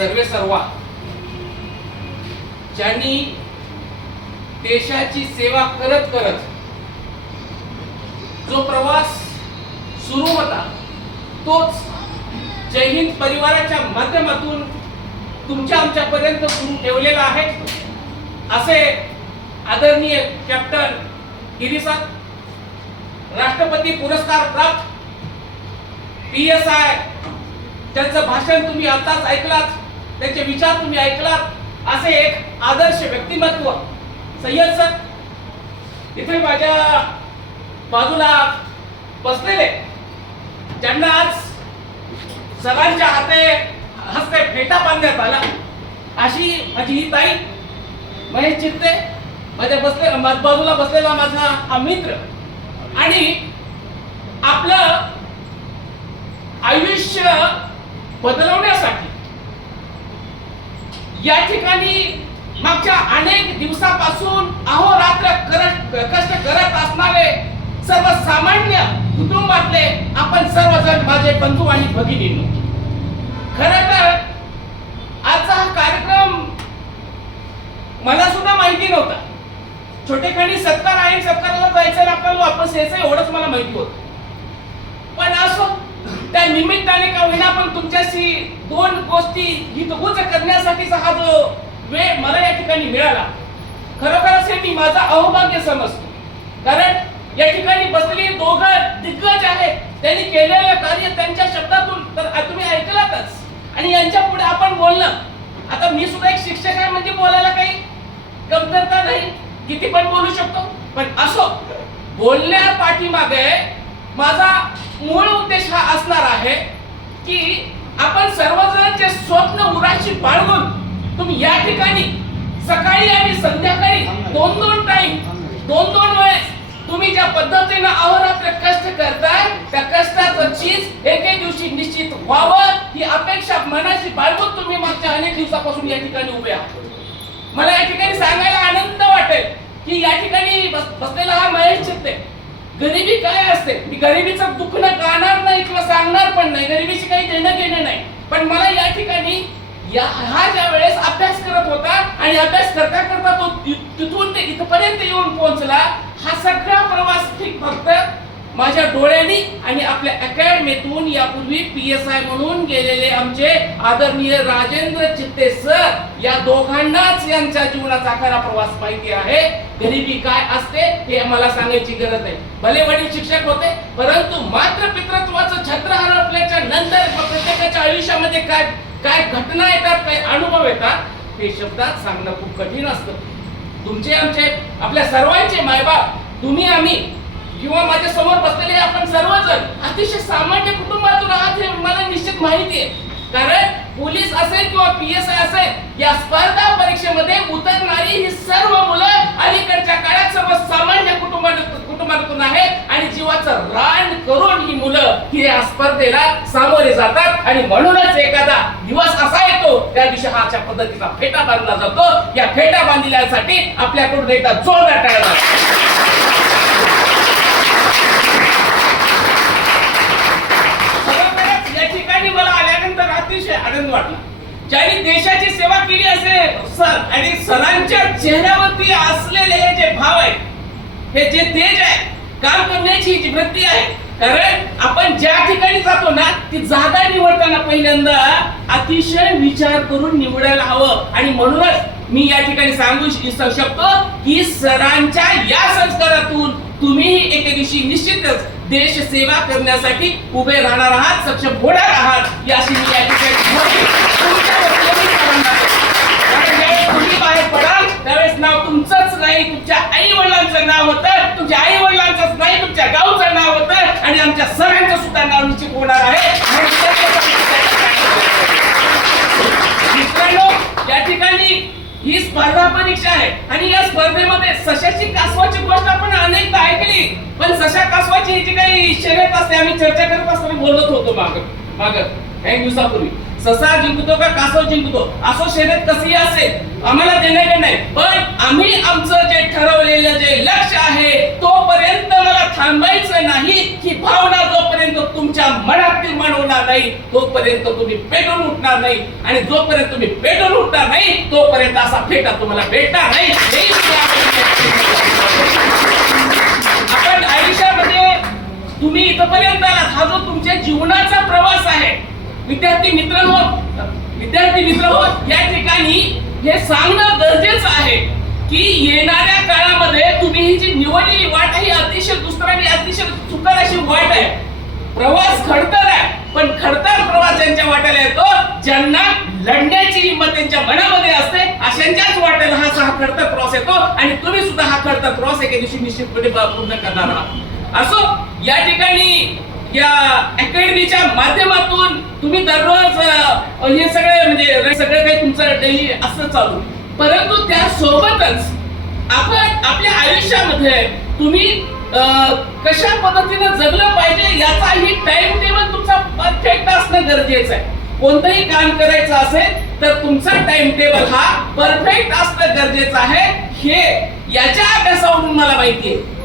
सर्वे सर्वा ज्यांनी देशाची सेवा करत करत जो प्रवास सुरू होता तोच जय हिंद परिवाराच्या माध्यमातून तुमच्या आमच्यापर्यंत सुरू ठेवलेला आहे असे आदरणीय कॅप्टन गिरीसात राष्ट्रपती पुरस्कार प्राप्त पी एस आय. त्यांचं भाषण तुम्ही आताच ऐकलात. त्यांचे विचार तुम्ही ऐकलात? असे एक आदर्श व्यक्तिमत्व. सय्यद सर इथे माझ्या बाजूला बसलेले. ज्यांना आज सरांच्या हाते हस्ते फेटा बांधण्यात आला. अशी माझी ही ताई महेश चित्ते माझ्या बसले बाजूला बसलेला माझा हा मित्र. आणि आपलं आयुष्य बदलवण्यासाठी या ठिकाणी मागच्या अनेक दिवसापासून अहोरात्र करत कष्ट करत असणारे सर्वसामान्य कुटुंबातले आपण सर्वजण माझे बंधू आणि भगिनी खर तर आजचा हा कार्यक्रम मला सुद्धा माहिती नव्हता. छोटेखानी सत्कार आहे सत्काराला जायचं आणि आपल्याला वापस यायचं एवढंच मला माहिती होतं. पण असो त्या निमित्ताने का होईना पण तुमच्याशी दोन गोष्टी हितगुज करण्यासाठीचा वेळ मला या ठिकाणी मिळाला. खरोखरच हे मी माझा अहोभाग्य समजतो. कारण या ठिकाणी बसलेली दोघं दिग्गज आहेत. त्यांनी केलेलं कार्य त्यांच्या शब्दातून तर तुम्ही ऐकलातच. आणि यांच्या पुढे आपण बोलणं. आता मी सुद्धा एक शिक्षक आहे म्हणजे बोलायला काही कमतरता नाही. किती पण बोलू शकतो. पण असो बोलण्या पाठीमागे माझा मूळ उद्देश हा असणार आहे की आपण सर्वजण जे स्वप्न उराशी बाळगून तुम्ही या ठिकाणी सकाळी आणि संध्याकाळी दोन दोन टाइम दोन दोन वेळेस तुम्ही ज्या पद्धतीनं अहोरात्र कष्ट करताय त्या कष्टाचं चीज एके दिवशी निश्चित व्हावं ही अपेक्षा मनाशी बाळगून तुम्ही मागच्या अनेक दिवसापासून या ठिकाणी उभे आहात. मला या ठिकाणी सांगायला आनंद वाटेल की या ठिकाणी बस- बसलेला हा महेश चित्ते. गरिबी काय असते? मी गरिबीचं दुखणं गाणार नाही किंवा सांगणार पण नाही. गरिबीशी काही देणं घेणं नाही. पण मला या ठिकाणी या हा ज्या वेळेस अभ्यास करत होता आणि अभ्यास करता करता तो तिथून ते इथपर्यंत येऊन पोहोचला हा सगळा प्रवास ठीक फक्त माझ्या डोळ्यांनी आणि आपल्या अकॅडमीतून यापूर्वी पी एस आय म्हणून गेलेले आमचे आदरणीय राजेंद्र चित्ते सर या दोघांनाच यांच्या जीवनाचा खरा प्रवास माहिती आहे. गरिबी काय असते हे मला सांगायची गरज आहे भले वडील शिक्षक होते परंतु मात्र पितृत्वाचं छत्र हरपल्याच्या नंतर प्रत्येकाच्या आयुष्यामध्ये काय काय घटना येतात काय अनुभव येतात हे शब्दात सांगणं खूप कठीण असतं. तुमचे आमचे आपल्या सर्वांचे मायबाप तुम्ही आम्ही किंवा माझ्यासमोर बसलेले आपण सर्वजण अतिशय सामान्य कुटुंबातून आहात हे मला निश्चित माहिती आहे. कारण पोलीस असेल किंवा पी एस आय असेल या स्पर्धा परीक्षेमध्ये उतरणारी ही सर्व मुलं अलीकडच्या काळात सर्व सामान्य कुटुंबात कुटुंबातून आहेत आणि जीवाचं रान करून ही मुलं ही या स्पर्धेला सामोरे जातात. आणि म्हणूनच एखादा दिवस असा येतो त्या दिवशी हा अशा पद्धतीचा फेटा बांधला जातो. या फेटा बांधल्यासाठी आपल्याकडून एकदा जोरदार टाळला या ठिकाणी मला आल्यानंतर अतिशय आनंद वाटला. ज्यांनी देशाची सेवा केली असेल सर आणि सरांच्या चेहऱ्यावरती असलेले हे जे भाव आहेत हे जे तेज आहे काम करण्याची जी वृत्ती आहे कारण आपण ज्या ठिकाणी जातो ना ती जागा निवडताना पहिल्यांदा अतिशय विचार करून निवडायला हवं. आणि म्हणूनच मी या ठिकाणी सांगू शकतो की सरांच्या या संस्कारातून तुम्ही एके दिवशी निश्चितच देश सेवा करण्यासाठी उभे राहणार आहात सक्षम होणार आहात याची मी या ठिकाणी तुमचंच नाही तुमच्या आई वडिलांचं नाव होतं. तुमच्या आई वडिलांचंच नाही तुमच्या गावचं नाव होतं. आणि आमच्या सरांचं सुद्धा नाव निश्चित होणार आहे. मित्रांनो या ठिकाणी ही स्पर्धा परीक्षा आहे. आणि या स्पर्धेमध्ये सशाची कासवाची गोष्ट आपण अनेकदा ऐकली. पण सशा कासवाची जी काही शर्यत असते. आम्ही चर्चा करत असताना बोलत होतो माग. माग. काही दिवसापूर्वी ससा जिंकतो का कासव जिंकतो? असो शर्यत कशी असेल? आम्हाला देणं नाही? पण आम्ही आमचं जे ठरवलेलं जे लक्ष आहे तोपर्यंत मला थांबायचं नाही. ही भावना जोपर्यंत तुमच्या मनात निर्माण होणार नाही तोपर्यंत तुम्ही पेटून उठणार नाही. आणि जोपर्यंत तुम्ही पेटून उठणार नाही तोपर्यंत असा फेटा तुम्हाला भेटणार नाही. आपण आयुष्यामध्ये तुम्ही इथपर्यंत आलात. हा जो तुमच्या जीवनाचा प्रवास आहे विद्यार्थी मित्र विद्यार्थी मित्र या ठिकाणी हे सांगणं गरजेचं आहे. की येणाऱ्या काळामध्ये तुम्ही ही जी निवडलेली वाट आहे ही अतिशय दुसरा आणि अतिशय सुकर अशी वाट आहे. प्रवास खडतर आहे पण खडतर प्रवास ज्यांच्या वाट्याला येतो ज्यांना लढण्याची हिंमत त्यांच्या मनामध्ये असते अशांच्याच वाट्याला हा हा खडतर प्रवास येतो आणि तुम्ही सुद्धा हा खडतर प्रवास एके दिवशी निश्चितपणे पूर्ण करणार आहात. असो या ठिकाणी या अकॅडमीच्या माध्यमातून तुम्ही दररोज हे सगळे म्हणजे सगळं काही तुमचं डेली असं चालू. परंतु त्या सोबतच आपण आपल्या आयुष्यामध्ये तुम्ही कशा पद्धतीने जगलं पाहिजे याचाही टाइम टेबल तुमचा परफेक्ट असणं गरजेचं आहे. कोणतंही काम करायचं असेल तर तुमचा टाइम टेबल हा परफेक्ट असणं गरजेचं आहे. हे याच्या अभ्यासावरून मला माहिती आहे.